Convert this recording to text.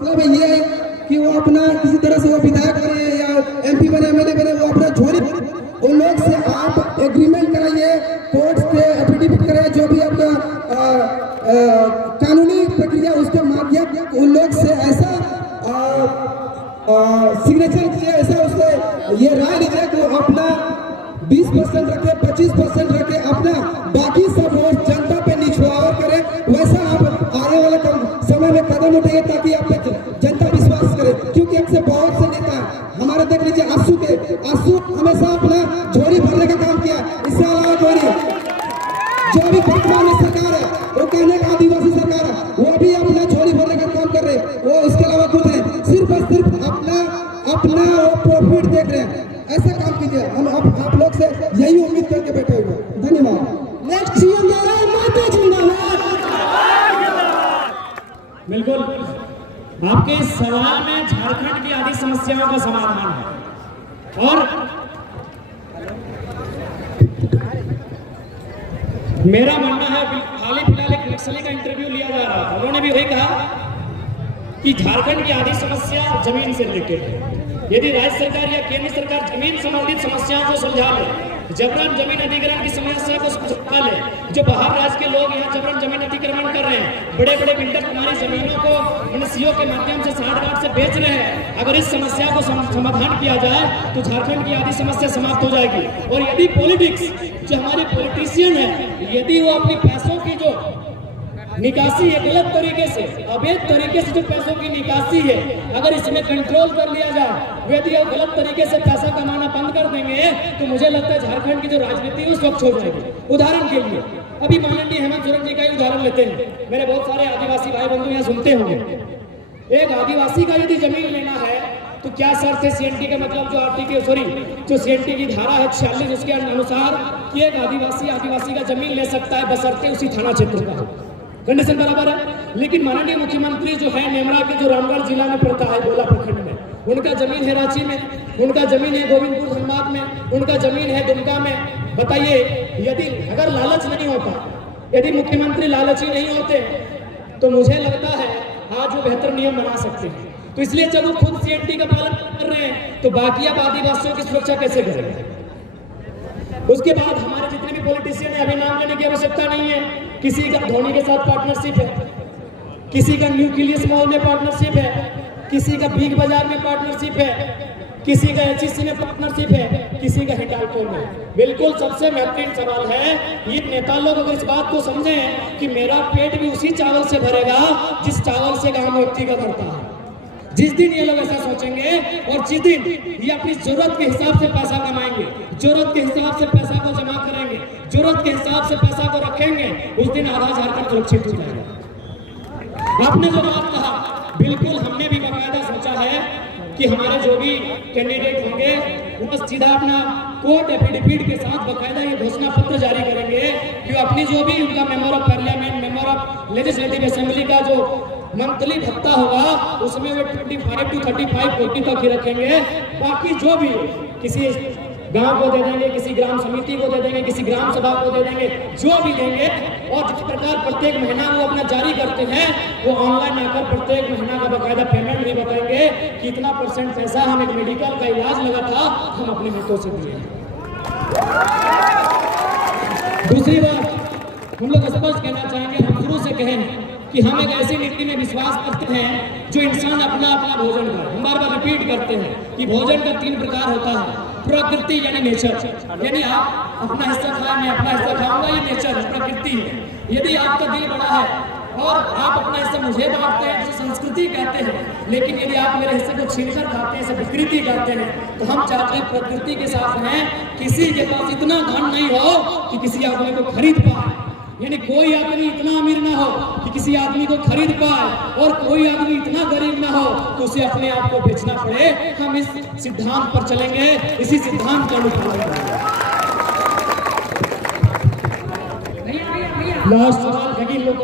मतलब ये है कि वो अपना किसी तरह से वो विधायक बने या एमपी बने, एमएलए बने, वो अपना झोली उन लोग से आप एग्रीमेंट कराइए, कोर्ट से एफिडेविट कराइए, जो भी आपका कानूनी प्रक्रिया उसके माध्यम उन लोग से ऐसा सिग्नेचर किए, ऐसा उससे ये राय लीजिए कि वो अपना 20% रखे, 25% रखे, अपना बाकी सब वोट जनता पे निछावर करे। वैसा आप आने वाले समय में कदम उठाइए ताकि आप जनता विश्वास करे, क्योंकि हमसे बहुत से नेता हमारे देख लीजिए आंसू हमेशा अपना झोली भरने का काम किया। इससे अलावा जो भी वर्तमान में सरकार है वो कहने का आदिवासी सरकार है, वो भी अपना झोली भरने का काम कर रहे हैं। वो इसके अलावा कुछ नहीं, सिर्फ और सिर्फ अपना प्रॉफिट देख रहे हैं। ऐसा काम कीजिए, हम आप लोग से यही उम्मीद करके बैठे हुए। धन्यवाद। नेक्स्ट सीएम माता जिंदाबाद। बिल्कुल, आपके इस सवाल में झारखंड की आदि समस्याओं का समाधान है। और मेरा मानना है, हाल ही फिलहाल एक नक्सली का इंटरव्यू लिया जा रहा था, उन्होंने भी वही कहा कि झारखंड की आधी समस्या जमीन से रिलेटेड है। यदि राज्य सरकार या केंद्र सरकार जमीन संबंधित समस्याओं को सुलझा ले, जबरन जमीन अधिग्रहण की समस्या को सुलझा ले, जो बाहर राज्य के लोग यहाँ जबरन जमीन अतिक्रमण कर रहे हैं, बड़े बड़े बिल्डर हमारी जमीनों को एनसीओ के माध्यम से साठ-गांठ से बेच रहे हैं, अगर इस समस्या को समाधान किया जाए तो झारखंड की आधी समस्या समाप्त हो जाएगी। और यदि पॉलिटिक्स, जो हमारे पॉलिटिशियन है, यदि वो अपनी पैसों की जो निकासी है गलत तरीके से, अवैध तरीके से जो पैसों की निकासी है, अगर इसमें कंट्रोल कर लिया जाए, यदि वो गलत तरीके से पैसा कमाना बंद कर देंगे तो मुझे लगता है झारखंड की जो राजनीति है वो स्वच्छ हो जाएगी। उदाहरण के लिए अभी माननीय हेमंत सोरेन जी का ही उदाहरण लेते हैं। मेरे बहुत सारे आदिवासी भाई बंधु यहाँ सुनते होंगे, एक आदिवासी का यदि जमीन लेना है तो क्या शर्त है सीएनटी का, मतलब जो सीएनटी की धारा है 46, उसके अनुसार कि एक आदिवासी का जमीन ले सकता है बशर्ते उसी थाना क्षेत्र का, कंडीशन बराबर है। लेकिन माननीय मुख्यमंत्री जो है नेमरा के, जो रामगढ़ जिला में पड़ता है गोला प्रखंड में, उनका जमीन है रांची में, उनका जमीन है गोविंदपुर धनबाद में, उनका जमीन है दुमका में। बताइए, यदि अगर लालच नहीं होता, यदि मुख्यमंत्री लालची नहीं होते तो मुझे लगता है आज वो बेहतर नियम बना सकते हैं। तो इसलिए जब वो खुद सीएनटी का पालन कर रहे हैं तो बाकी अब आदिवासियों की सुरक्षा कैसे करेंगे? उसके बाद हमारे जितने भी पॉलिटिशियन है, अभी नाम लेने की आवश्यकता नहीं है, किसी का धोनी के साथ पार्टनरशिप है, किसी का न्यूक्लियस मॉल में पार्टनरशिप है, किसी का बिग बाजार में पार्टनरशिप है, किसी का एचईसी में पार्टनरशिप है, किसी का हिंडाल्को में। बिल्कुल सबसे महत्वपूर्ण सवाल है, ये नेता लोग अगर इस बात को समझें कि मेरा पेट भी उसी चावल से भरेगा जिस चावल से गांव व्यक्ति का भरता है, जिस दिन ये लोग ऐसा सोचेंगे और जिस दिन ये अपनी जरूरत के हिसाब से पैसा कमाएंगे, जरूरत के हिसाब से पैसा को जमा करेंगे, जरूरत के हिसाब से पैसा को रखेंगे, उस दिन आधा झारखंड सुरक्षित हो जाएगा। आपने जो बात कहा, बिल्कुल हमने भी बाकायदा सोचा है कि हमारे जो भी कैंडिडेट होंगे वो सीधा अपना कोर्ट एफिडेविट के साथ बाकायदा ये घोषणा पत्र जारी करेंगे कि अपनी जो भी उनका member of parliament, member of legislative assembly का जो मंथली भत्ता होगा उसमें वो 25 to 35, 40 तक ही रखेंगे। बाकी जो भी किसी गांव को दे देंगे, किसी ग्राम समिति को दे देंगे, किसी ग्राम सभा को दे देंगे, जो भी देंगे। और जिस प्रकार प्रत्येक महीना वो अपना जारी करते हैं, वो ऑनलाइन आकर प्रत्येक महीना का बकायदा पेमेंट भी बताएंगे कि इतना % पैसा हम एक मेडिकल का इलाज लगा था हम अपने हाथों से दिए। दूसरी बात हम लोग स्पष्ट कहना चाहेंगे, हम शुरू से कहें कि हम एक ऐसी नीति में विश्वास करते हैं जो इंसान अपना अपना भोजन करे। हम बार बार रिपीट करते हैं कि भोजन का 3 प्रकार होता है, प्रकृति यानी नेचर, यानी आप अपना हिस्सा खाएं, मैं अपना हिस्सा खाऊंगा, ये नेचर है, प्रकृति है। यदि आपका दिल बड़ा है और आप अपना हिस्सा मुझे बांटते हैं, जिसे संस्कृति कहते हैं, लेकिन यदि आप मेरे हिस्से को छीनकर खाते हैं, इसे विकृति कहते हैं। तो हम चाहते हैं प्रकृति के साथ हैं, किसी के पास इतना धन नहीं हो कि किसी आदमी को खरीद पाए, यानी कोई आदमी इतना अमीर ना हो कि किसी आदमी को खरीद पाए, और कोई आदमी इतना गरीब ना हो तो उसे अपने आप को बेचना पड़े। हम इस सिद्धांत पर चलेंगे, इसी सिद्धांत का अनुपालन करेंगे। लास्ट सवाल खगील लोग